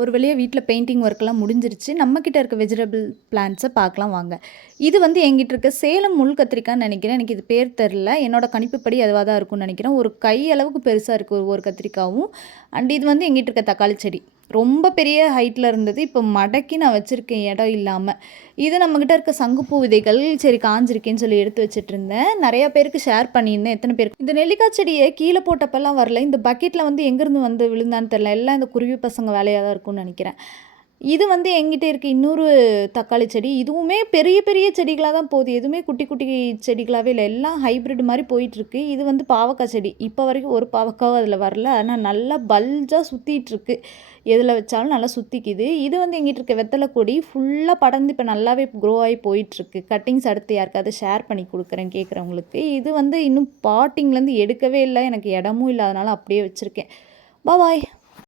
ஒரு வழியாக வீட்டில் பெயிண்டிங் ஒர்க்கெல்லாம் முடிஞ்சிருச்சு. நம்மக்கிட்ட இருக்க வெஜிடபிள் பிளான்ட்ஸை பார்க்கலாம் வாங்க. இது வந்து என்கிட்ட இருக்க சேலம் முள் கத்திரிக்காய்ன்னு நினைக்கிறேன். எனக்கு இது பேர் தெரில. என்னோட கணிப்புப்படி அதுவாக தான் இருக்கும்னு நினைக்கிறேன். ஒரு கை அளவுக்கு பெருசாக இருக்குது ஒரு கத்திரிக்காயும். அண்ட் இது வந்து எங்கிட்ட இருக்க தக்காளி செடி ரொம்ப பெரிய ஹைட்டில் இருந்தது. இப்போ மடக்கி நான் வச்சுருக்கேன் இடம் இல்லாமல். இது நம்மக்கிட்ட இருக்க சங்குப்பூ விதைகள் சரி காஞ்சிருக்கேன்னு சொல்லி எடுத்து வச்சுட்டு இருந்தேன். நிறையா பேருக்கு ஷேர் பண்ணியிருந்தேன். எத்தனை பேருக்கு இந்த நெல்லிக்காய் செடியை கீழே போட்டப்பெல்லாம் வரல. இந்த பக்கெட்டில் வந்து எங்கேருந்து வந்து விழுந்தான்னு தெரில. எல்லாம் இந்த குருவி பசங்க வேலையாக தான் இருக்கும்னு நினைக்கிறேன். இது வந்து எங்கிட்ட இருக்க இன்னொரு தக்காளி செடி. இதுவுமே பெரிய பெரிய செடிகளாக தான் போகுது. எதுவுமே குட்டி குட்டி செடிகளாகவே இல்லை. எல்லாம் ஹைப்ரிட் மாதிரி போயிட்டுருக்கு. இது வந்து பாவக்காய் செடி. இப்போ வரைக்கும் ஒரு பாவக்காவும் அதில் வரல. ஆனால் நல்லா பல்ஜாக சுற்றிட்டுருக்கு. எதில் வச்சாலும் நல்லா சுற்றிக்குது. இது வந்து எங்கிட்ட இருக்க வெத்தலை கொடி ஃபுல்லாக படர்ந்து இப்போ நல்லாவே க்ரோ ஆகி போயிட்டுருக்கு. கட்டிங்ஸ் அடுத்து யாருக்காவது ஷேர் பண்ணி கொடுக்குறேன் கேட்குறவங்களுக்கு. இது வந்து இன்னும் பாட்டிங்லேருந்து எடுக்கவே இல்லை. எனக்கு இடமும் இல்லாதனால அப்படியே வச்சுருக்கேன். பாய்.